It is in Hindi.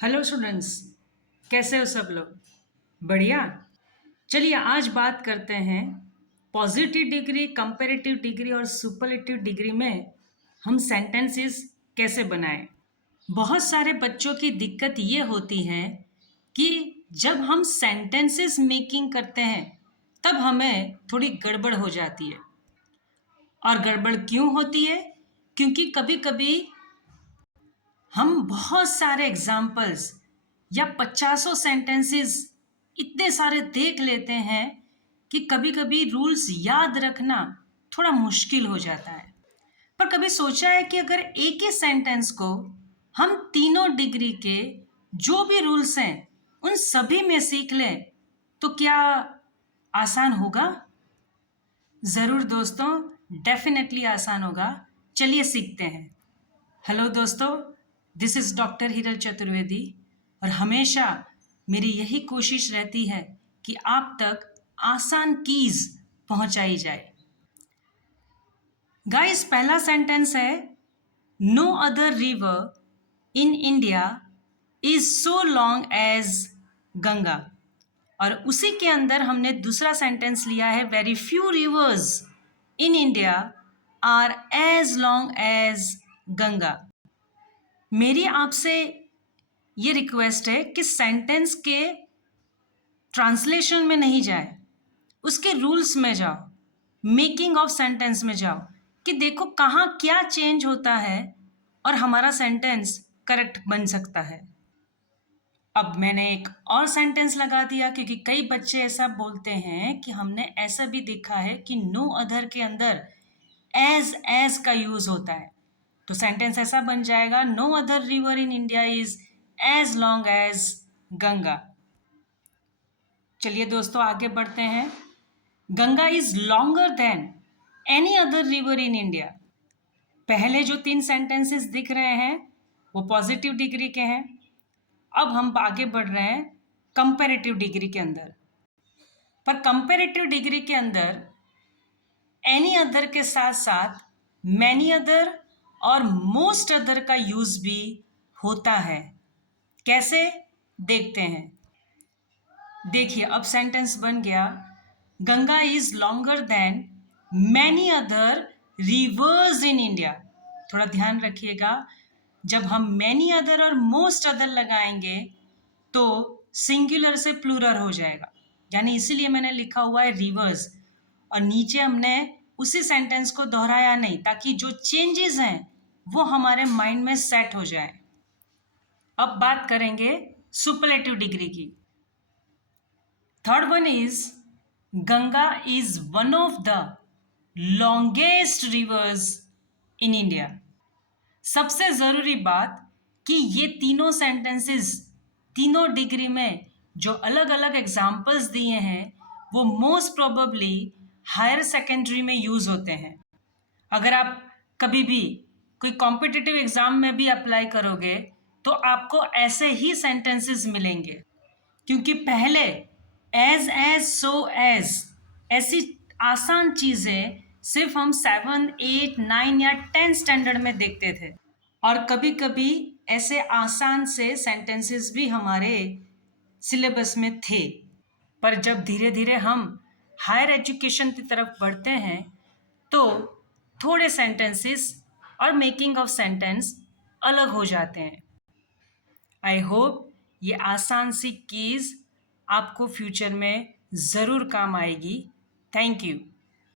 हेलो स्टूडेंट्स, कैसे हो सब लोग? बढ़िया। चलिए आज बात करते हैं पॉजिटिव डिग्री, कंपैरेटिव डिग्री और सुपरलेटिव डिग्री में हम सेंटेंसेस कैसे बनाएं। बहुत सारे बच्चों की दिक्कत ये होती है कि जब हम सेंटेंसेस मेकिंग करते हैं तब हमें थोड़ी गड़बड़ हो जाती है। और गड़बड़ क्यों होती है? क्योंकि कभी कभी हम बहुत सारे एग्जाम्पल्स या पचासों सेंटेंसेस इतने सारे देख लेते हैं कि कभी कभी रूल्स याद रखना थोड़ा मुश्किल हो जाता है। पर कभी सोचा है कि अगर एक ही सेंटेंस को हम तीनों डिग्री के जो भी रूल्स हैं उन सभी में सीख लें तो क्या आसान होगा? ज़रूर दोस्तों, डेफिनेटली आसान होगा। चलिए सीखते हैं। हेलो दोस्तों, this is doctor Hiral Chaturvedi और हमेशा मेरी यही कोशिश रहती है कि आप तक आसान कीज पहुंचाई जाए। गाइस, पहला सेंटेंस है no other river in India is so long as Ganga. और उसी के अंदर हमने दूसरा सेंटेंस लिया है very few rivers in India are as long as Ganga. मेरी आपसे ये रिक्वेस्ट है कि सेंटेंस के ट्रांसलेशन में नहीं जाए, उसके रूल्स में जाओ, मेकिंग ऑफ सेंटेंस में जाओ कि देखो कहाँ क्या चेंज होता है और हमारा सेंटेंस करेक्ट बन सकता है। अब मैंने एक और सेंटेंस लगा दिया क्योंकि कई बच्चे ऐसा बोलते हैं कि हमने ऐसा भी देखा है कि नो अदर के अंदर एज का यूज होता है। तो सेंटेंस ऐसा बन जाएगा no other river in India is as long as Ganga. चलिए दोस्तों आगे बढ़ते हैं। Ganga is longer than any other river in India. पहले जो 3 सेंटेंसेस दिख रहे हैं वो पॉजिटिव डिग्री के हैं। अब हम आगे बढ़ रहे हैं कंपैरेटिव डिग्री के अंदर। पर कंपैरेटिव डिग्री के अंदर एनी अदर के साथ साथ मैनी अदर और मोस्ट अदर का यूज भी होता है। कैसे? देखते हैं। देखिए अब सेंटेंस बन गया Ganga is longer then many other rivers in India. थोड़ा ध्यान रखिएगा, जब हम मैनी अदर और मोस्ट अदर लगाएंगे तो सिंगुलर से प्लूरल हो जाएगा, यानी इसीलिए मैंने लिखा हुआ है रिवर्स और नीचे हमने उसी सेंटेंस को दोहराया नहीं ताकि जो चेंजेस हैं वो हमारे माइंड में सेट हो जाए। अब बात करेंगे सुपरलेटिव डिग्री की। Third one is Ganga is one of the longest reverse in India. सबसे जरूरी बात कि ये तीनों सेंटेंसेस तीनों डिग्री में जो अलग अलग एग्जाम्पल्स दिए हैं वो मोस्ट प्रोबेबली हायर सेकेंडरी में यूज होते हैं। अगर आप कभी भी कोई कॉम्पिटिटिव एग्जाम में भी अप्लाई करोगे तो आपको ऐसे ही सेंटेंसेस मिलेंगे, क्योंकि पहले एज सो एज ऐसी आसान चीज़ें सिर्फ हम 7, 8, 9 या 10 स्टैंडर्ड में देखते थे और कभी कभी ऐसे आसान से सेंटेंसेस भी हमारे सिलेबस में थे। पर जब धीरे धीरे हम हायर एजुकेशन की तरफ बढ़ते हैं तो थोड़े सेंटेंसेस और मेकिंग ऑफ सेंटेंस अलग हो जाते हैं। आई होप ये आसान सी कीज़ आपको फ्यूचर में ज़रूर काम आएगी। Thank you.